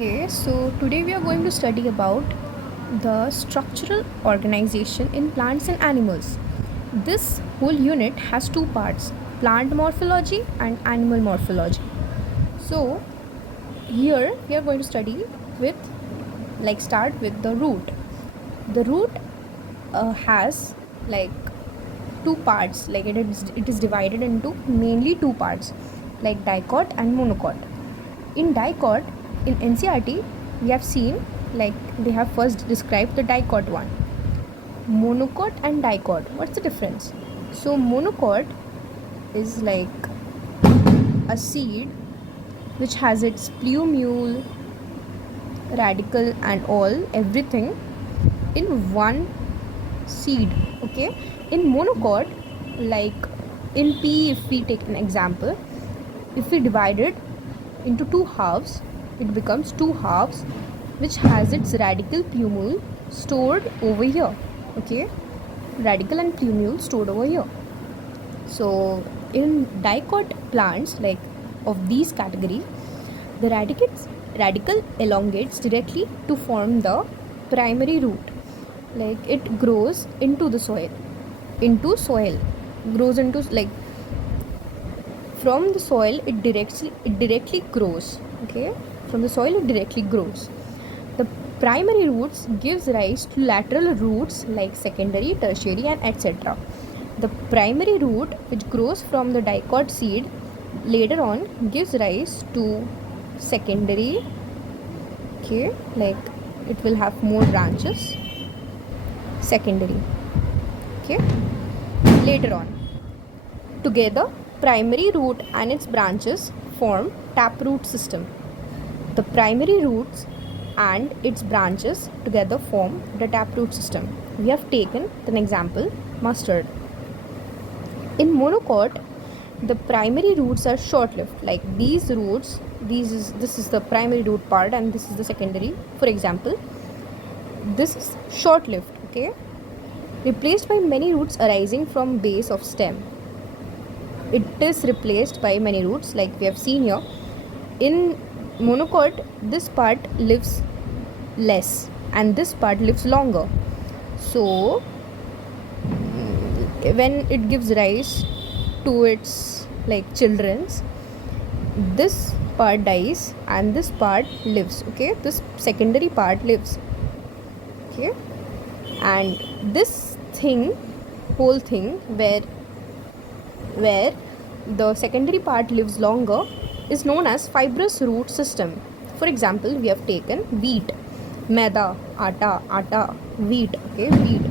Okay, so today we are going to study about the structural organization in plants and animals. This whole unit has two parts, plant morphology and animal morphology. So, here we are going to study with, start with the root. The root has like two parts, it is divided into mainly two parts, like dicot and monocot. In dicot, in NCRT, we have seen like they have first described the dicot one. Monocot and dicot, what's the difference? So monocot is like a seed which has its plumule, radicle and all everything in one seed. Okay, in monocot, like in pea, if we take an example, if we divide it into two halves, it becomes two halves which has its radical plumule stored over here. Okay, radical and plumule stored over here. So in dicot plants like of these category, the radical elongates directly to form the primary root. Like it grows into the soil, grows into like from the soil it directly grows. Okay, from the soil it directly grows. The primary roots gives rise to lateral roots like secondary, tertiary and etc. The primary root which grows from the dicot seed later on gives rise to secondary. Okay, like it will have more branches, secondary. Okay, later on together primary root and its branches form taproot system. The primary roots and its branches together form the taproot system. We have taken an example, mustard. In monocot, the primary roots are short-lived. Like these roots, this is the primary root part and this is the secondary. For example, this is short-lived. Okay, replaced by many roots arising from base of stem. It is replaced by many roots, like we have seen here. In monocot, this part lives less and this part lives longer. So when it gives rise to its like children's, this part dies and this part lives. Okay, this secondary part lives. Okay, and this whole thing where the secondary part lives longer is known as fibrous root system. For example, we have taken wheat, maida, atta, wheat. Okay, wheat.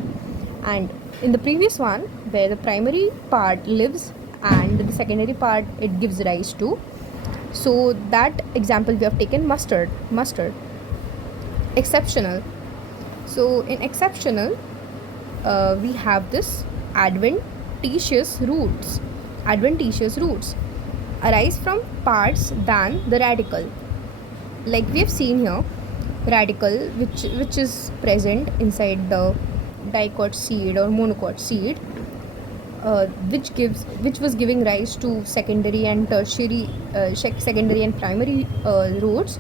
And in the previous one, where the primary part lives and the secondary part it gives rise to, so that example we have taken mustard. Exceptional. So in exceptional, we have this adventitious roots arise from parts than the radical. Like we have seen here, radical which is present inside the dicot seed or monocot seed, which was giving rise to secondary and tertiary, secondary and primary roots.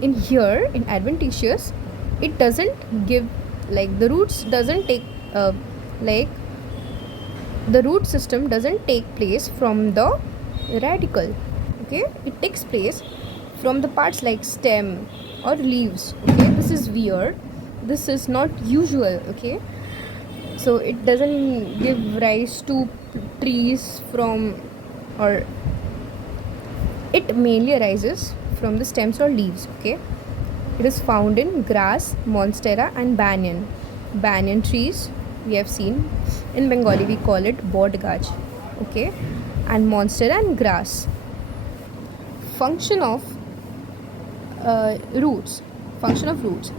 In here, in adventitious, it doesn't give, like the roots doesn't take like the root system doesn't take place from the radical. Okay, it takes place from the parts like stem or leaves. Okay, this is weird, this is not usual. Okay, so it doesn't give rise to trees from, or it mainly arises from the stems or leaves. Okay, it is found in grass, monstera and banyan trees. We have seen in Bengali we call it bodgaj. Okay, and monstera and grass. Function of roots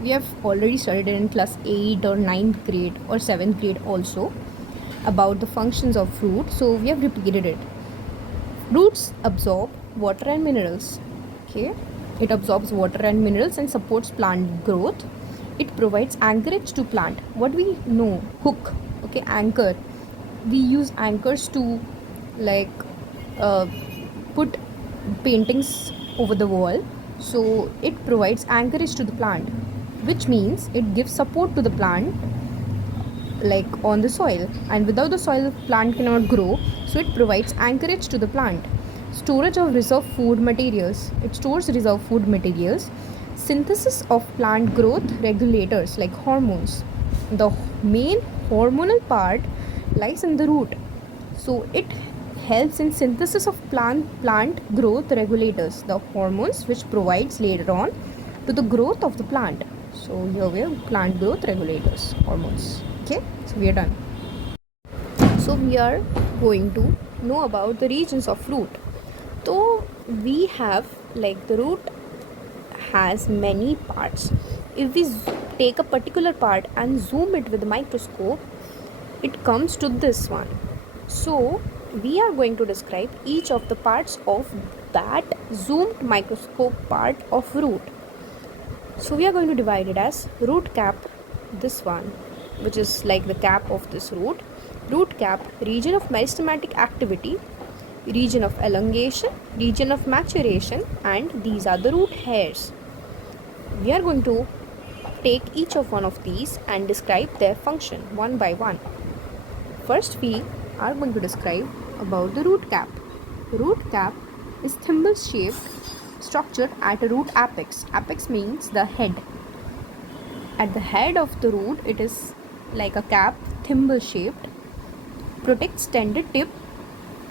we have already studied it in class 8 or 9th grade or 7th grade also, about the functions of root, so we have repeated it. Roots absorb water and minerals. Okay, it absorbs water and minerals and supports plant growth. It provides anchorage to plant. What we know, hook. Okay, anchor, we use anchors to like put paintings over the wall. So it provides anchorage to the plant, which means it gives support to the plant like on the soil, and without the soil the plant cannot grow. So it provides anchorage to the plant. Storage of reserve food materials, it stores reserve food materials. Synthesis of plant growth regulators like hormones, the main hormonal part lies in the root. So it helps in synthesis of plant growth regulators, the hormones which provides later on to the growth of the plant. So here we have plant growth regulators, hormones. Okay, so we are done. So we are going to know about the regions of root. So we have like the root has many parts. If we take a particular part and zoom it with a microscope, it comes to this one. So we are going to describe each of the parts of that zoomed microscope part of root. So we are going to divide it as root cap, this one, which is like the cap of this root cap, region of meristematic activity, region of elongation, region of maturation, and these are the root hairs. We are going to take each of one of these and describe their function one by one. First we are going to describe about the root cap. Root cap is thimble shaped structure at a root apex. Apex means the head. At the head of the root it is like a cap, thimble shaped, protects tender tip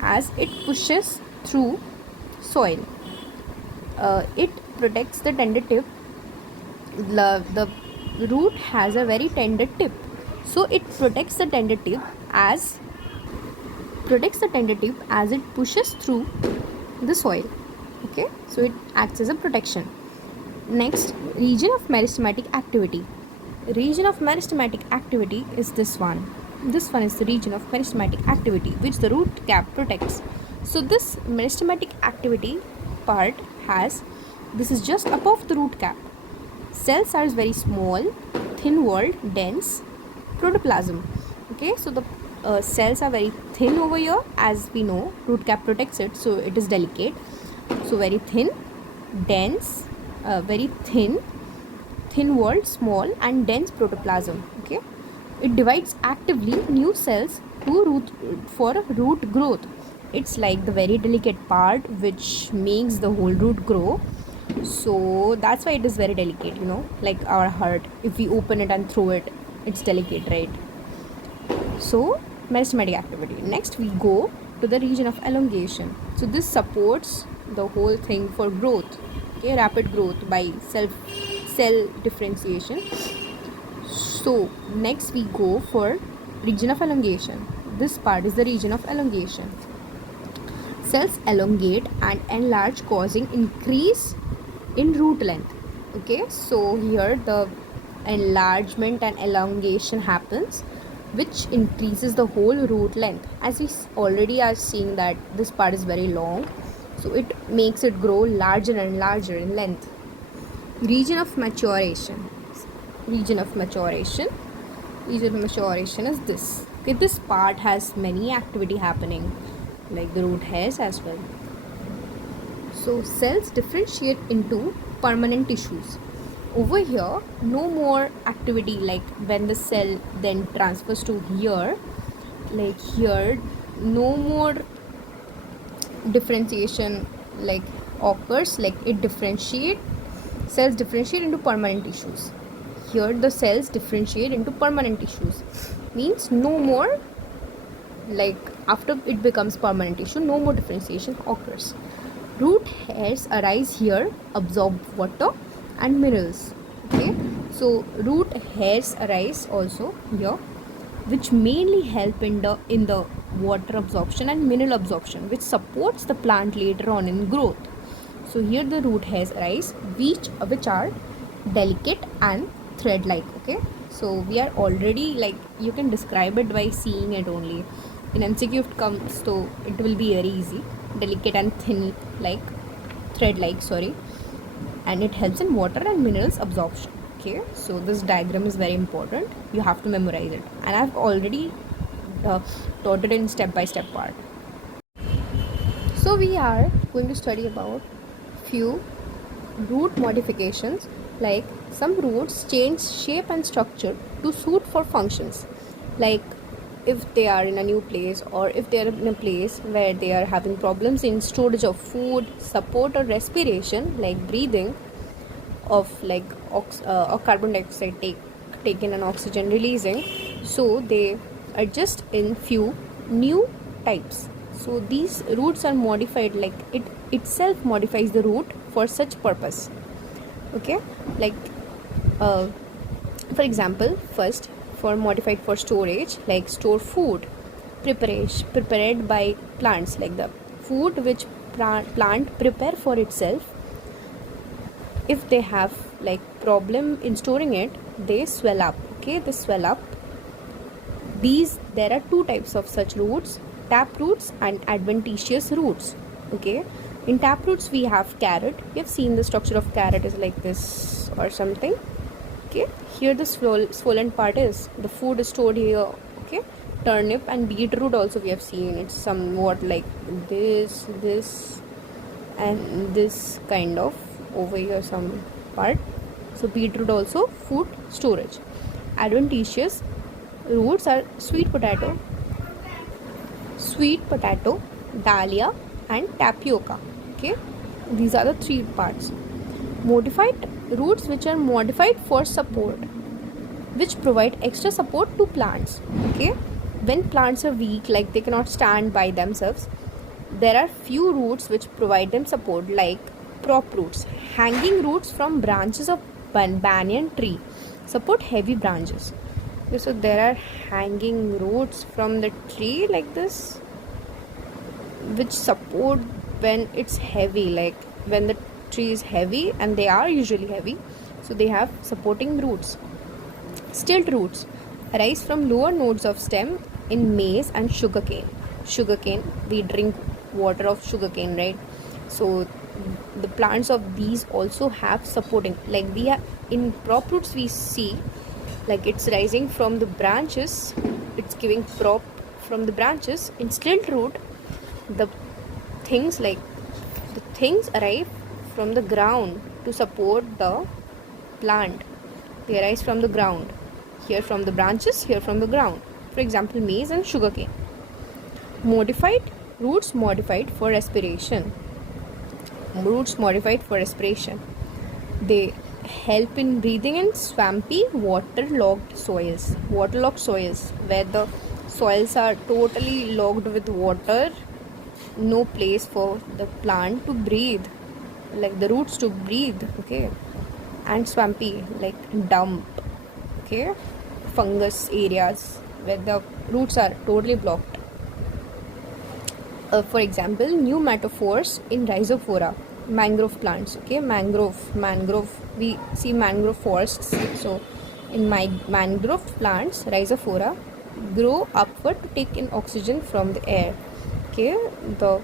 as it pushes through soil. It protects the tender tip. The root has a very tender tip, so it protects the tender tip as it pushes through the soil. Okay, so it acts as a protection. Next, region of meristematic activity. Region of meristematic activity is this one. This one is the region of meristematic activity which the root cap protects. So this meristematic activity part has, this is just above the root cap. Cells are very small, thin-walled, dense protoplasm. Okay, so the cells are very thin over here, as we know root cap protects it, so it is delicate. So very thin, dense, very thin-walled, small and dense protoplasm. Okay, it divides actively new cells for root growth. It's like the very delicate part which makes the whole root grow. So that's why it is very delicate, like our heart. If we open it and throw it, it's delicate, right? So meristematic activity. Next we go to the region of elongation. So this supports the whole thing for growth. Okay, rapid growth by cell differentiation. So next we go for region of elongation. This part is the region of elongation. Cells elongate and enlarge, causing increase in root length. Okay, so here the enlargement and elongation happens, which increases the whole root length. As we already are seeing that this part is very long, so it makes it grow larger and larger in length. Region of maturation. Region of maturation is this. Okay, this part has many activity happening, like the root hairs as well. So cells differentiate into permanent tissues. Over here, no more activity like when the cell then transfers to here, like here, no more differentiation like occurs, like cells differentiate into permanent tissues. Here the cells differentiate into permanent tissues, means no more, like after it becomes permanent tissue, no more differentiation occurs. Root hairs arise here, absorb water and minerals. Okay, so root hairs arise also here, which mainly help in the water absorption and mineral absorption, which supports the plant later on in growth. So here the root hairs arise, which are delicate and thread like. Okay, so we are already, like, you can describe it by seeing it only. In MCQ if it comes, so it will be very easy. Delicate and thin, like thread like, sorry, and it helps in water and minerals absorption. Okay, so this diagram is very important, you have to memorize it, and I've already taught it in step by step part. So we are going to study about few root modifications, like some roots change shape and structure to suit for functions, like if they are in a new place or if they are in a place where they are having problems in storage of food, support or respiration, like breathing of like or carbon dioxide taken and oxygen releasing, so they adjust in few new types. So these roots are modified, like it itself modifies the root for such purpose. Okay, like uh, for example, first, for modified for storage, like store food prepared by plants, like the food which plant prepare for itself. If they have like problem in storing it, they swell up. Okay, they swell up. These, there are two types of such roots: tap roots and adventitious roots. Okay, in tap roots we have carrot. You have seen the structure of carrot is like this or something. Okay, here the swollen part is the food is stored here. Okay, turnip and beetroot also we have seen, it's somewhat like this and this kind of over here some part. So beetroot also food storage. Adventitious roots are sweet potato, dahlia and tapioca. Okay, these are the three parts. Modified roots, which are modified for support, which provide extra support to plants. Okay, when plants are weak, like they cannot stand by themselves, there are few roots which provide them support, like prop roots, hanging roots from branches of banyan tree, support heavy branches. Okay, so there are hanging roots from the tree like this, which support when it's heavy, like when the tree is heavy, and they are usually heavy, so they have supporting roots. Stilt roots arise from lower nodes of stem in maize and sugarcane. We drink water of sugarcane, right? So the plants of these also have supporting, like we have in prop roots we see, like it's rising from the branches, it's giving prop from the branches. In stilt root, the things arrive from the ground to support the plant. They arise from the ground, here from the branches, here from the ground. For example, maize and sugarcane. Modified roots modified for respiration. They help in breathing in swampy, waterlogged soils, where the soils are totally logged with water, no place for the plant to breathe, like the roots to breathe. Okay, and swampy, like dump. Okay, fungus areas where the roots are totally blocked. For example, new metaphors in rhizophora, mangrove plants. Okay, mangrove, we see mangrove forests. So in my mangrove plants, rhizophora, grow upward to take in oxygen from the air. Okay, the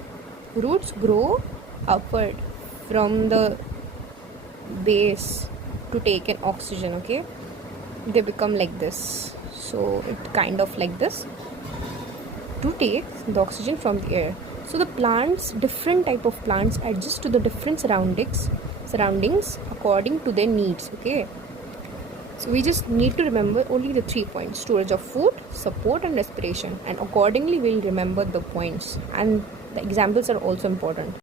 roots grow upward from the base to take in oxygen. Okay, they become like this, so it kind of like this to take the oxygen from the air. So the plants, different type of plants adjust to the different surroundings according to their needs. Okay, so we just need to remember only the 3 points: storage of food, support and respiration, and accordingly we'll remember the points, and the examples are also important.